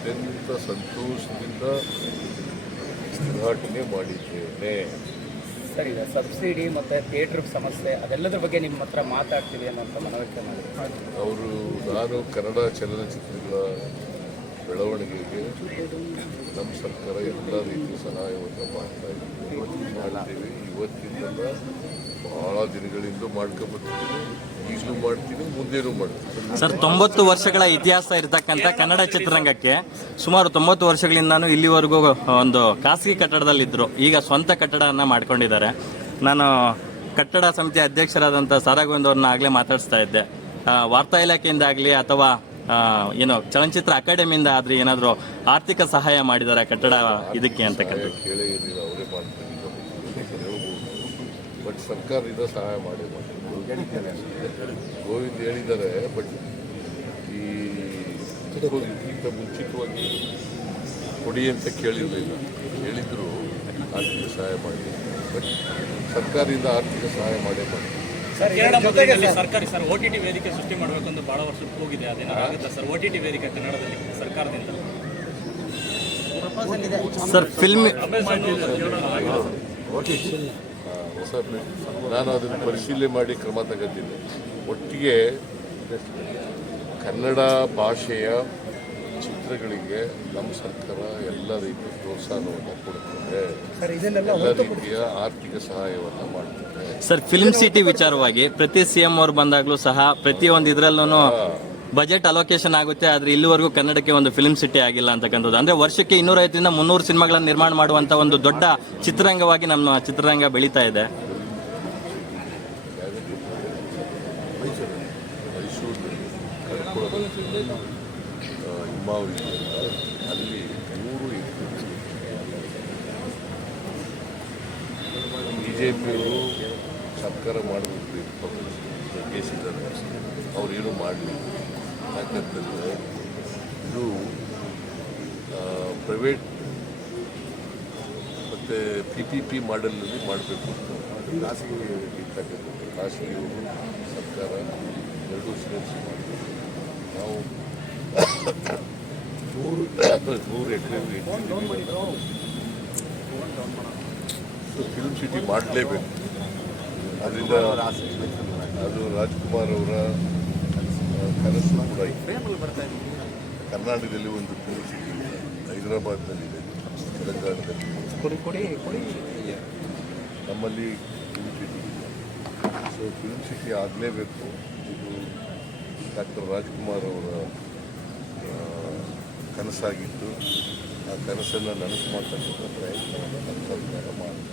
ಅತ್ಯಂತ ಸಂತೋಷದಿಂದ ಉದ್ಘಾಟನೆ ಮಾಡಿದ್ದೇನೆ. ಸರ್, ಈಗ ಸಬ್ಸಿಡಿ ಮತ್ತು ಥಿಯೇಟ್ರ್ ಸಮಸ್ಯೆ ಅದೆಲ್ಲದ್ರ ಬಗ್ಗೆ ನಿಮ್ಮ ಹತ್ರ ಮಾತಾಡ್ತೀವಿ ಅನ್ನೋಂಥ ಮನವರಿಕೆ ಮಾಡಿದ್ರು. ನಾನು ಕನ್ನಡ ಚಲನಚಿತ್ರಗಳ ಬೆಳವಣಿಗೆಗೆ ನಮ್ಮ ಸರ್ಕಾರ ಎಲ್ಲ ರೀತಿಯ ಸಹಾಯವನ್ನು ಮಾಡ್ತೀವಿ. ಇವತ್ತಿಂದ ಬಹಳ ದಿನಗಳಿಂದ ಮಾಡ್ಕೊಬರ್ತೀವಿ, ಈಗಲೂ ಮಾಡ್ತೀನಿ, ಮುಂದೇನೂ ಮಾಡ್ತೀನಿ. ಸರ್, 90 ವರ್ಷಗಳ ಇತಿಹಾಸ ಇರತಕ್ಕಂಥ ಕನ್ನಡ ಚಿತ್ರರಂಗಕ್ಕೆ ಸುಮಾರು 90 ವರ್ಷಗಳಿಂದಾನು ಇಲ್ಲಿವರೆಗೂ ಒಂದು ಖಾಸಗಿ ಕಟ್ಟಡದಲ್ಲಿದ್ದರು. ಈಗ ಸ್ವಂತ ಕಟ್ಟಡವನ್ನು ಮಾಡ್ಕೊಂಡಿದ್ದಾರೆ. ನಾನು ಕಟ್ಟಡ ಸಮಿತಿ ಅಧ್ಯಕ್ಷರಾದಂಥ ಸಾರಾ ಗೋವಿಂದ್ ಅವ್ರನ್ನ ಆಗಲೇ ಮಾತಾಡಿಸ್ತಾ ಇದ್ದೆ. ವಾರ್ತಾ ಇಲಾಖೆಯಿಂದ ಆಗಲಿ ಅಥವಾ ಏನು ಚಲನಚಿತ್ರ ಅಕಾಡೆಮಿಯಿಂದ ಆದರೆ ಏನಾದರೂ ಆರ್ಥಿಕ ಸಹಾಯ ಮಾಡಿದ್ದಾರೆ ಕಟ್ಟಡ ಇದಕ್ಕೆ ಅಂತಕ್ಕಂಥ ಕೇಳೇ ಇರಲಿಲ್ಲ, ಅವರೇ ಮಾಡ್ತೀನಿ ಬಟ್ ಸರ್ಕಾರದಿಂದ ಸಹಾಯ ಮಾಡಿ ಗೋವಿಂದ್ ಹೇಳಿದ್ದಾರೆ. ಬಟ್ ಇದಕ್ಕಿಂತ ಮುಂಚಿತವಾಗಿ ಕೊಡಿ ಅಂತ ಕೇಳಿರಲಿಲ್ಲ, ಹೇಳಿದ್ರು ಆರ್ಥಿಕ ಸಹಾಯ ಮಾಡಿ. ಬಟ್ ಸರ್ಕಾರದಿಂದ ಆರ್ಥಿಕ ಸಹಾಯ ಮಾಡೇ ಮಾಡಿ. ಸರ್ಕಾರಿ ಸರ್ OTT ವೇದಿಕೆ ಸೃಷ್ಟಿ ಮಾಡಬೇಕು ಅಂತ ಬಹಳ ವರ್ಷ ಹೋಗಿದೆ, ಅದೇನಾಗುತ್ತೆ ಸರ್? OTT ವೇದಿಕೆ ಕನ್ನಡದಲ್ಲಿ ಸರ್ಕಾರದಿಂದ ಸರ್ ಫಿಲ್ಮ್ ಹೊಸ ನಾನು ಅದನ್ನು ಪರಿಶೀಲನೆ ಮಾಡಿ ಕ್ರಮ ತಗೋತೀನಿ. ಒಟ್ಟಿಗೆ ಕನ್ನಡ ಭಾಷೆಯ ಚಿತ್ರಗಳಿಗೆ ನಮ್ಮ ಸರ್ಕಾರ ಎಲ್ಲ ರೀತಿಯ ಪ್ರೋತ್ಸಾಹವನ್ನು ಕೊಡುತ್ತದೆ, ಎಲ್ಲ ರೀತಿಯ ಆರ್ಥಿಕ ಸಹಾಯವನ್ನು ಮಾಡ್ತದೆ. ಸರ್, ಫಿಲ್ಮ್ ಸಿಟಿ ವಿಚಾರವಾಗಿ ಪ್ರತಿ CM ಅವ್ರು ಬಂದಾಗಲೂ ಸಹ ಪ್ರತಿಯೊಂದು ಇದರಲ್ಲೂ ಬಜೆಟ್ ಅಲೋಕೇಶನ್ ಆಗುತ್ತೆ, ಆದರೆ ಇಲ್ಲಿವರೆಗೂ ಕನ್ನಡಕ್ಕೆ ಒಂದು ಫಿಲ್ಮ್ ಸಿಟಿ ಆಗಿಲ್ಲ ಅಂತಕ್ಕಂಥದ್ದು. ಅಂದರೆ ವರ್ಷಕ್ಕೆ 250ರಿಂದ 300 ಸಿನಿಮಾಗಳನ್ನು ನಿರ್ಮಾಣ ಮಾಡುವಂಥ ಒಂದು ದೊಡ್ಡ ಚಿತ್ರರಂಗವಾಗಿ ನಮ್ಮ ಚಿತ್ರರಂಗ ಬೆಳೀತಾ ಇದೆ. ಅಲ್ಲಿ 3 BJಪಿಯವರು ಸರ್ಕಾರ ಮಾಡಬೇಕು ಕೇಸಿದ್ದಾರೆ, ಅವ್ರೇನು ಮಾಡಲಿ. ಯಾಕಂತಂದರೆ ಇದು ಪ್ರೈವೇಟ್ ಮತ್ತು PPP ಮಾಡೆಲ್ನಲ್ಲಿ ಮಾಡಬೇಕು ಅಂತ ಖಾಸಗಿಯವರು ಸರ್ಕಾರ ಎರಡೂ ಸೇರಿಸಿ ಮಾಡಬೇಕು. ನಾವು 100 ಎಕರೆ ಫಿಲ್ಮ್ ಸಿಟಿ ಮಾಡಲೇಬೇಕು. ಅದರಿಂದ ಅದು ರಾಜ್ಕುಮಾರ್ ಅವರ ಕನಸು ಕೂಡ ಇದೆ. ಕರ್ನಾಟಕದಲ್ಲಿ ಒಂದು ಫಿಲ್ಮ್ ಸಿಟಿ ಇದೆ, ಹೈದರಾಬಾದ್ನಲ್ಲಿದೆ, ತೆಲಂಗಾಣದಲ್ಲಿ, ನಮ್ಮಲ್ಲಿ ಫಿಲ್ಮ್ ಸಿಟಿ ಇದೆ. ಸೊ ಫಿಲ್ಮ್ ಸಿಟಿ ಆಗಲೇಬೇಕು. ಇದು ಡಾಕ್ಟರ್ ರಾಜ್ಕುಮಾರ್ ಅವರ ಕನಸಾಗಿದ್ದು, ಆ ಕನಸನ್ನು ನನಸು ಮಾಡ್ತಕ್ಕಂಥ ಪ್ರಯತ್ನವನ್ನು ನಮ್ಮ ಸರ್ಕಾರ ಮಾಡಿದೆ.